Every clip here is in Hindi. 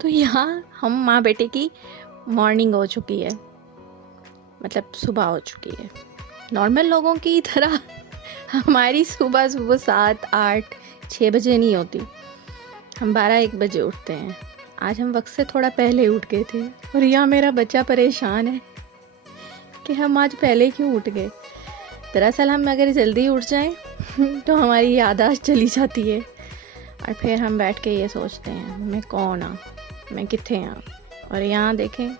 तो यहाँ हम माँ बेटे की मॉर्निंग हो चुकी है, मतलब सुबह हो चुकी है। नॉर्मल लोगों की तरह हमारी सुबह सुबह 7, 8, 6 बजे नहीं होती, हम 12-1 बजे उठते हैं। आज हम वक्त से थोड़ा पहले उठ गए थे और यहाँ मेरा बच्चा परेशान है कि हम आज पहले क्यों उठ गए। दरअसल हम अगर जल्दी उठ जाएं तो हमारी याददाश्त चली जाती है और फिर हम बैठ के ये सोचते हैं मैं कौन हाँ, मैं किथे हाँ। और यहाँ देखें,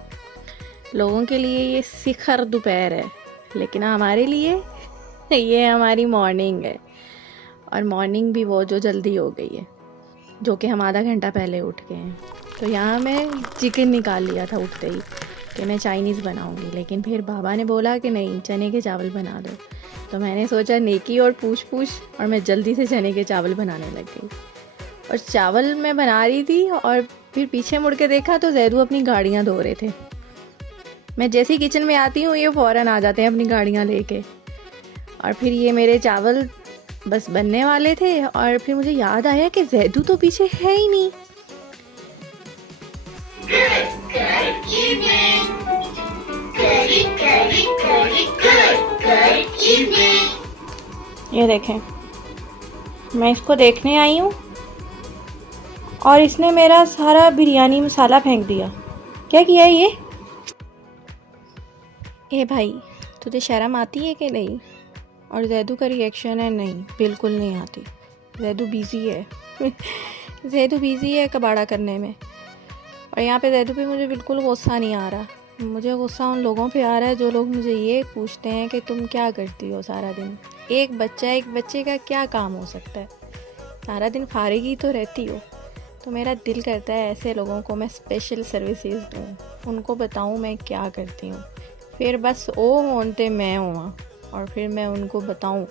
लोगों के लिए ये शिखर दोपहर है, लेकिन हमारे लिए ये हमारी मॉर्निंग है। और मॉर्निंग भी वो जो जल्दी हो गई है, जो कि हम आधा घंटा पहले उठ गए हैं। तो यहाँ मैं चिकन निकाल लिया था उठते ही कि मैं चाइनीज़ बनाऊँगी, लेकिन फिर बाबा ने बोला कि नहीं, चने के चावल बना दो। तो मैंने सोचा नेकी और पूछ और मैं जल्दी से चने के चावल बनाने लग गई। और चावल मैं बना रही थी और फिर पीछे मुड़ के देखा तो जैदू अपनी गाड़ियाँ धो रहे थे। मैं जैसे ही किचन में आती हूँ ये फ़ौरन आ जाते हैं अपनी गाड़ियाँ लेके। और फिर ये मेरे चावल बस बनने वाले थे और फिर मुझे याद आया कि जैदू तो पीछे है ही नहीं। ये देखें, मैं इसको देखने आई हूँ और इसने मेरा सारा बिरयानी मसाला फेंक दिया। क्या किया है ये? ए भाई, तुझे शर्म आती है कि नहीं? और जैदू का रिएक्शन है नहीं, बिल्कुल नहीं आती। जैदू बिज़ी है जैदू बिज़ी है कबाड़ा करने में। और यहाँ पे जैदू पे मुझे बिल्कुल गुस्सा नहीं आ रहा। मुझे गुस्सा उन लोगों पे आ रहा है जो लोग मुझे ये पूछते हैं कि तुम क्या करती हो सारा दिन। एक बच्चे का क्या काम हो सकता है? सारा दिन फारिग ही तो रहती हो। तो मेरा दिल करता है ऐसे लोगों को मैं स्पेशल सर्विसेज दूँ, उनको बताऊँ मैं क्या करती हूँ। फिर बस ओ होते मैं हुआ और फिर मैं उनको बताऊँ।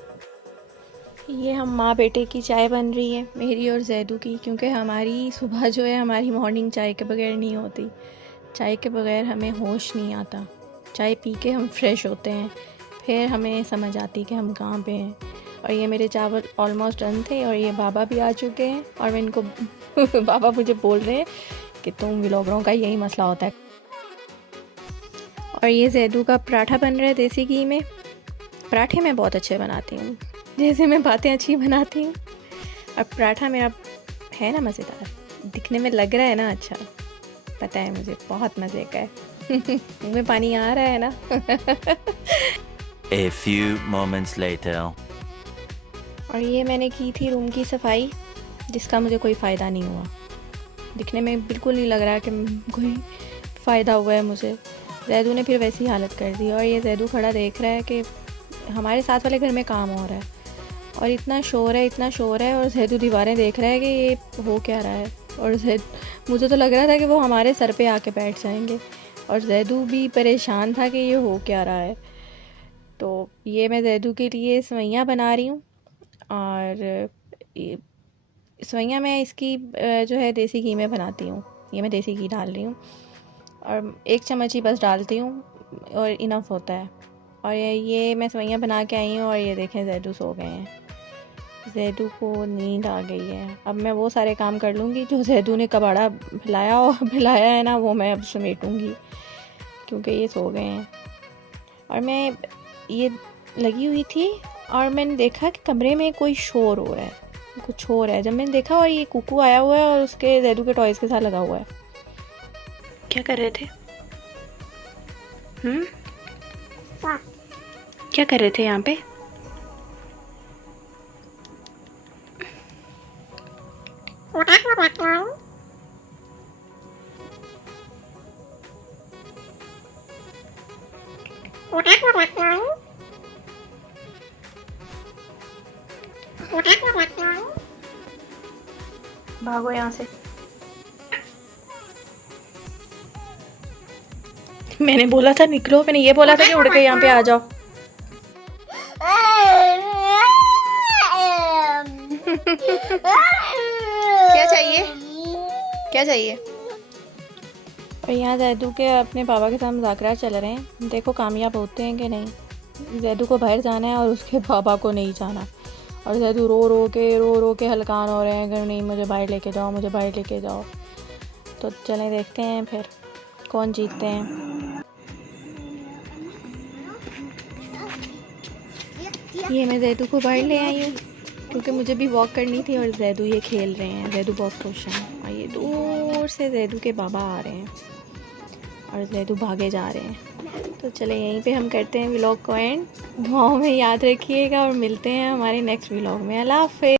ये हम माँ बेटे की चाय बन रही है, मेरी और जैदू की, क्योंकि हमारी सुबह जो है हमारी मॉर्निंग चाय के बगैर नहीं होती। चाय के बगैर हमें होश नहीं आता। चाय पी के हम फ्रेश होते हैं, फिर हमें समझ आती कि हम कहाँ पे हैं। और ये मेरे चावल ऑलमोस्ट डन थे और ये बाबा भी आ चुके हैं और मैं इनको बाबा मुझे बोल रहे हैं कि तुम व्लॉगरों का यही मसला होता है। और ये जैदू का पराठा बन रहा है देसी घी में। पराठे मैं बहुत अच्छे बनाती हूँ, जैसे मैं बातें अच्छी बनाती हूँ। और पराठा मेरा है ना मज़ेदार, दिखने में लग रहा है ना अच्छा, पता है मुझे बहुत मज़े का है मुँह में पानी आ रहा है ना A few moments later. और ये मैंने की थी रूम की सफाई, जिसका मुझे कोई फ़ायदा नहीं हुआ। दिखने में बिल्कुल नहीं लग रहा कि कोई फ़ायदा हुआ है मुझे। जैदू ने फिर वैसी हालत कर दी और ये जैदू खड़ा देख रहा है कि हमारे साथ वाले घर में काम हो रहा है और इतना शोर है और जैदू दीवारें देख रहा है कि ये हो क्या रहा है। और मुझे तो लग रहा था कि वो हमारे सर पे आके बैठ जाएंगे और जैदू भी परेशान था कि ये हो क्या रहा है। तो ये मैं जैदू के लिए सेवइयाँ बना रही हूँ और सेवइयाँ मैं इसकी जो है देसी घी में बनाती हूँ। ये मैं देसी घी डाल रही हूँ और 1 चम्मच ही बस डालती हूँ और इनफ होता है। और ये मैं सेवइयाँ बना के आई हूँ और ये देखें जैदू सो गए हैं। जैदू को नींद आ गई है। अब मैं वो सारे काम कर लूँगी जो जैदू ने कबाड़ा फैलाया है ना, वो मैं अब समेटूँगी क्योंकि ये सो गए हैं। और मैं ये लगी हुई थी और मैंने देखा कि कमरे में कोई शोर हो रहा है, कुछ हो रहा है। जब मैंने देखा और ये कुकू आया हुआ है और उसके जैदू के टॉयज़ के साथ लगा हुआ है। क्या कर रहे थे? क्या कर रहे थे यहाँ पे? भागो यहाँ से। मैंने बोला था निकलो, मैंने ये बोला था कि उड़ के यहाँ पे आ जाओ। क्या चाहिए? क्या चाहिए? और यहाँ जैदू के अपने पापा के साथ मुज़ाकरात चल रहे हैं, देखो कामयाब होते हैं कि नहीं। जैदू को बाहर जाना है और उसके पापा को नहीं जाना। और जैदू रो रो के हलकान हो रहे हैं कि नहीं मुझे बाहर लेके जाओ, मुझे बाहर लेके जाओ। तो चलें देखते हैं फिर कौन जीतते हैं। ये मैं जैदू को बाहर ले आई हूँ क्योंकि मुझे भी वॉक करनी थी और जैदू ये खेल रहे हैं। जैदू बहुत खुश हैं और ये दूर से जैदू के बाबा आ रहे हैं और जैदू भागे जा रहे हैं। तो चले यहीं पे हम करते हैं व्लॉग को एंड। दुआओं में याद रखिएगा और मिलते हैं हमारे नेक्स्ट व्लॉग में। अल्लाह हाफ़िज़।